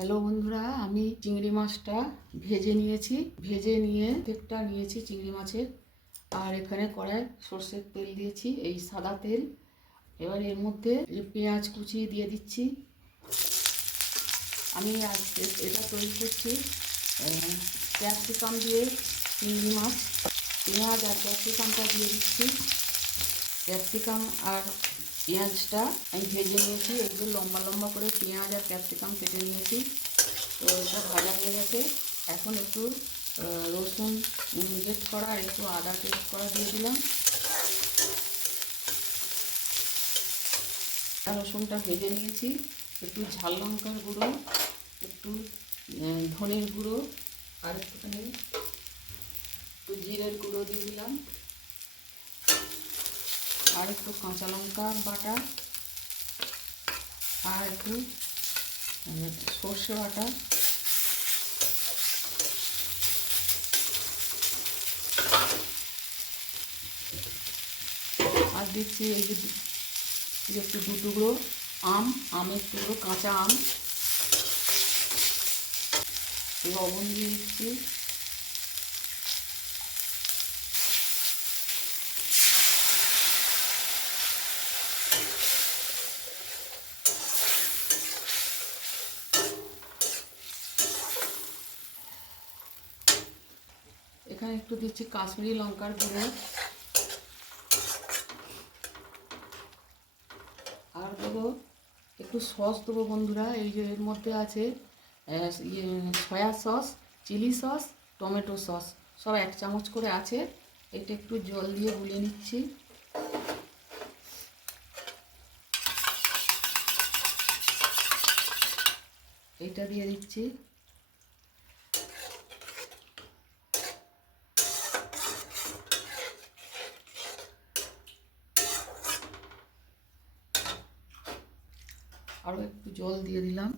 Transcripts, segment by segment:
Hello বন্ধুরা, আমি চিংড়ি মাছটা ভেজে নিয়েছি। ভেজে নিয়ে তেলটা নিয়েছি চিংড়ি মাছের। আর এখানে কড়াই সর্ষের তেল দিয়েছি, এই সাদা তেল। এবার এর মধ্যে পেঁয়াজ কুচি দিয়ে দিচ্ছি। আমি আজ এটা তৈরি করছি ক্যাপসিকাম দিয়ে চিংড়ি মাছ। পেঁয়াজ আর ক্যাপসিকামটা দিয়ে দিচ্ছি। ক্যাপসিকাম আর পেঁয়াজটা আমি ভেজে নিয়েছি। এগুলো লম্বা লম্বা করে পেঁয়াজ আর ক্যাপসিকাম কেটে নিয়েছি। তো এটা ভাজা হয়ে গেছে। এখন একটু রসুন গ্রেট করা আর একটু আদা গ্রেট করা দিয়ে দিলাম। রসুনটা ভেজে নিয়েছি। একটু ঝাল লঙ্কার গুঁড়ো, একটু ধনের গুঁড়ো, আর একটুখানি একটু জিরের গুঁড়ো দিয়ে দিলাম, আর একটু কাঁচা লঙ্কা বাটা, আর একটু সর্ষে বাটা, আর দিচ্ছি এই যে একটু দু টুকরো আমের টুকরো, কাঁচা আম। লবণ দিয়ে দিচ্ছি। এখানে একটু দিচ্ছি কাশ্মীরি লঙ্কার গুঁড়ো, আর দেবো একটু সস দেবো বন্ধুরা। এই যে এর মধ্যে আছে soya sauce, chilli sauce, tomato sauce, সব 1 চামচ করে আছে। এটা একটু জল দিয়ে গুলিয়ে নিচ্ছি। এইটা দিয়ে দিচ্ছি। আরও একটু জল দিয়ে দিলাম।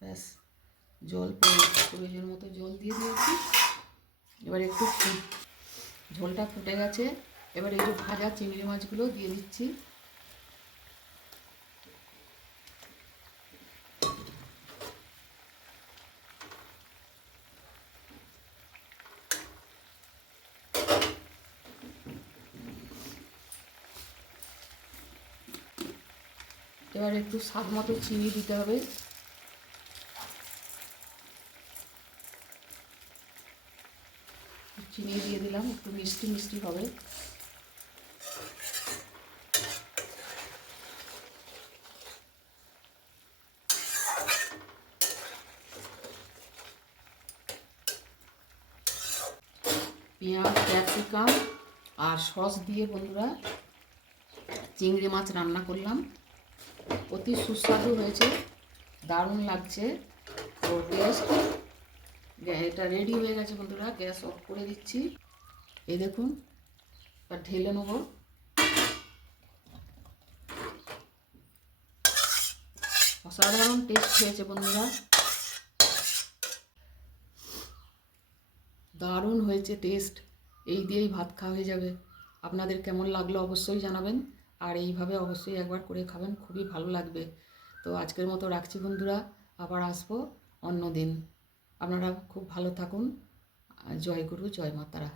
ব্যাস, জল প্রয়োজন মতো জল দিয়ে দিয়েছি। এবার একটু ঝোলটা ফুটে গেছে। এবার এই যে ভাজা চিংড়ি মাছগুলো দিয়ে দিচ্ছি। এবার একটু স্বাদ মতো চিনি দিতে হবে। চিনি দিয়ে দিলাম, একটু মিষ্টি মিষ্টি হবে। পেঁয়াজ, ক্যাপসিকাম আর সস দিয়ে বন্ধুরা চিংড়ি মাছ রান্না করলাম। অতি সুস্বাদু হয়েছে, দারুণ লাগছে। তো এটা রেডি হয়ে গেছে বন্ধুরা। গ্যাস অফ করে দিচ্ছি। এই দেখুন, এবার ঢেলে নেব। অসাধারণ টেস্ট হয়েছে বন্ধুরা, দারুণ হয়েছে টেস্ট। এই দিয়েই ভাত খাওয়া হয়ে যাবে। আপনাদের কেমন লাগলো অবশ্যই জানাবেন, আর এইভাবে অবশ্যই একবার করে খাবেন, খুবই ভালো লাগবে। তো আজকের মতো রাখছি বন্ধুরা, আবার আসবো অন্য দিন। আপনারা খুব ভালো থাকুন। জয় গুরু, জয় মা তারা।